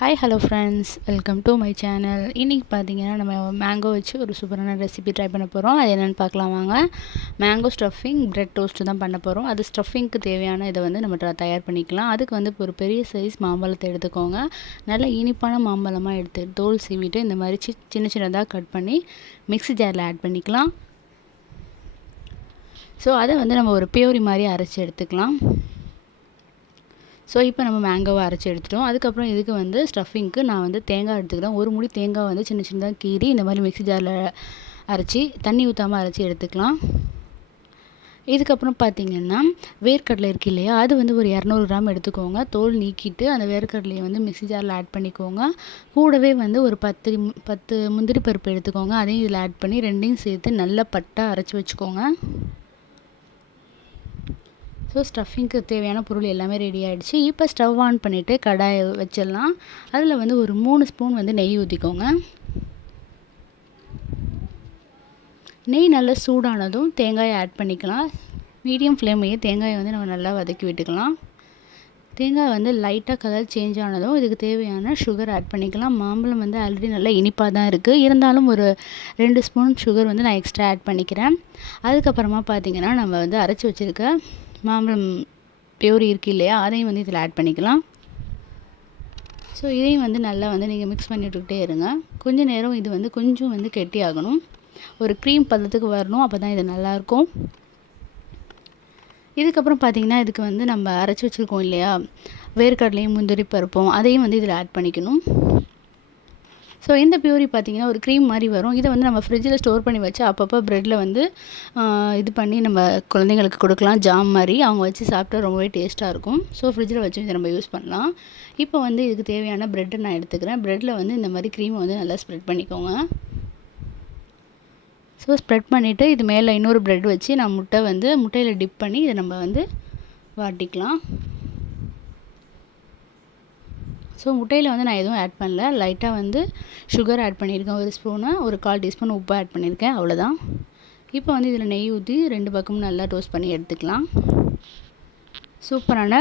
Hi hello friends, welcome to my channel. இன்றைக்கி பார்த்தீங்கன்னா நம்ம மேங்கோ வச்சு ஒரு சூப்பரான ரெசிபி ட்ரை பண்ண போகிறோம். அது என்னென்னு பார்க்கலாம் வாங்க. மேங்கோ ஸ்டஃபிங் பிரெட் டோஸ்ட்டு தான் பண்ண போகிறோம். அது ஸ்டஃபிங்க்கு தேவையான இதை வந்து நம்ம தயார் பண்ணிக்கலாம். அதுக்கு வந்து ஒரு பெரிய சைஸ் மாம்பழத்தை எடுத்துக்கோங்க. நல்ல இனிப்பான மாம்பழமாக எடுத்து தோல் சீவிட்டு இந்த மாதிரி சின்ன சின்னதாக கட் பண்ணி மிக்ஸி ஜாரில் ஆட் பண்ணிக்கலாம். ஸோ அதை வந்து நம்ம ஒரு பியூரி மாதிரி அரைச்சி எடுத்துக்கலாம். ஸோ இப்போ நம்ம மேங்கோவை அரைச்சி எடுத்துட்டோம். அதுக்கப்புறம் இதுக்கு வந்து ஸ்டஃபிங்க்கு நான் வந்து தேங்காய் எடுத்துக்கிறேன். ஒரு முடி தேங்காய் வந்து சின்ன சின்னதாக கீறி இந்த மாதிரி மிக்ஸி ஜாரில் அரைச்சி தண்ணி ஊற்றாமல் அரைச்சி எடுத்துக்கலாம். இதுக்கப்புறம் பார்த்திங்கன்னா வேர்க்கடலை இருக்குது இல்லையா, அது வந்து ஒரு 200 கிராம் எடுத்துக்கோங்க. தோல் நீக்கிட்டு அந்த வேர்க்கடலையை வந்து மிக்ஸி ஜாரில் ஆட் பண்ணிக்கோங்க. கூடவே வந்து ஒரு 10 முந்திரி பருப்பு எடுத்துக்கோங்க. அதையும் இதில் ஆட் பண்ணி ரெண்டையும் சேர்த்து நல்லா பட்டாக அரைச்சி வச்சுக்கோங்க. ஸோ ஸ்டஃபிங்க்கு தேவையான பொருள் எல்லாமே ரெடி ஆகிடுச்சு. இப்போ ஸ்டவ் ஆன் பண்ணிவிட்டு கடாயை வச்சிடலாம். அதில் வந்து ஒரு 3 ஸ்பூன் வந்து நெய் ஊற்றிக்கோங்க. நெய் நல்லா சூடானதும் தேங்காயை ஆட் பண்ணிக்கலாம். மீடியம் ஃப்ளேமையே தேங்காயை வந்து நம்ம நல்லா வதக்கி விட்டுக்கலாம். தேங்காய் வந்து லைட்டாக கலர் சேஞ்ச் ஆனதும் இதுக்கு தேவையான சுகர் ஆட் பண்ணிக்கலாம். மாம்பழம் வந்து ஆல்ரெடி நல்லா இனிப்பாக தான் இருக்குது, இருந்தாலும் ஒரு 2 ஸ்பூன் சுகர் வந்து நான் எக்ஸ்ட்ரா ஆட் பண்ணிக்கிறேன். அதுக்கப்புறமா பார்த்திங்கன்னா நம்ம வந்து அரைச்சி வச்சுருக்க மாம்பழம் பியூரி இருக்குது இல்லையா, அதையும் வந்து இதில் ஆட் பண்ணிக்கலாம். ஸோ இதையும் வந்து நல்லா வந்து நீங்கள் மிக்ஸ் பண்ணி விட்டுக்கிட்டே இருங்க. கொஞ்சம் நேரம் இது வந்து கொஞ்சம் வந்து கெட்டி ஆகணும். ஒரு க்ரீம் பதத்துக்கு வரணும், அப்போ தான் இது நல்லாயிருக்கும். இதுக்கப்புறம் பார்த்திங்கன்னா இதுக்கு வந்து நம்ம அரைச்சி வச்சுருக்கோம் இல்லையா, வேர்க்கடலையும் முந்திரி பருப்பும், அதையும் வந்து இதில் ஆட் பண்ணிக்கணும். ஸோ இந்த பியூரி பார்த்திங்கன்னா ஒரு க்ரீம் மாதிரி வரும். இதை வந்து நம்ம ஃப்ரிட்ஜில் ஸ்டோர் பண்ணி வச்சு அப்பப்போ ப்ரெட்டில் வந்து இது பண்ணி நம்ம குழந்தைங்களுக்கு கொடுக்கலாம். ஜாம் மாதிரி அவங்க வச்சு சாப்பிட்டா ரொம்பவே டேஸ்ட்டாக இருக்கும். ஸோ ஃப்ரிட்ஜில் வச்சு இதை நம்ம யூஸ் பண்ணலாம். இப்போ வந்து இதுக்கு தேவையான ப்ரெட்டை நான் எடுத்துக்கிறேன். ப்ரெட்டில் வந்து இந்த மாதிரி க்ரீமை வந்து நல்லா ஸ்ப்ரெட் பண்ணிக்கோங்க. ஸோ ஸ்ப்ரெட் பண்ணிவிட்டு இது மேலே இன்னொரு ப்ரெட் வச்சு நான் முட்டையில் டிப் பண்ணி இதை நம்ம வந்து வாட்டிக்கலாம். ஸோ முட்டையில் வந்து நான் எதுவும் ஆட் பண்ணல, லைட்டாக வந்து சுகர் ஆட் பண்ணியிருக்கேன். ஒரு ஸ்பூனு, ஒரு 1/4 டீஸ்பூன் உப்பு ஆட் பண்ணியிருக்கேன், அவ்வளோதான். இப்போ வந்து இதில் நெய் ஊற்றி 2 பக்கமும் நல்லா டோஸ்ட் பண்ணி எடுத்துக்கலாம். சூப்பரான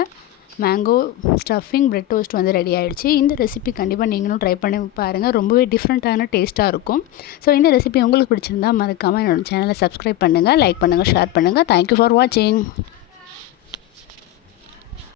மேங்கோ ஸ்டஃபிங் பிரெட் டோஸ்ட் வந்து ரெடி ஆகிடுச்சு. இந்த ரெசிபி கண்டிப்பாக நீங்களும் ட்ரை பண்ணி பாருங்கள். ரொம்பவே டிஃப்ரெண்ட்டான டேஸ்ட்டாக இருக்கும். ஸோ இந்த ரெசிபி உங்களுக்கு பிடிச்சிருந்தா மறக்காமல் என்னோடய சேனலை சப்ஸ்கிரைப் பண்ணுங்கள், லைக் பண்ணுங்கள், ஷேர் பண்ணுங்கள். தேங்க்யூ ஃபார் வாட்சிங்.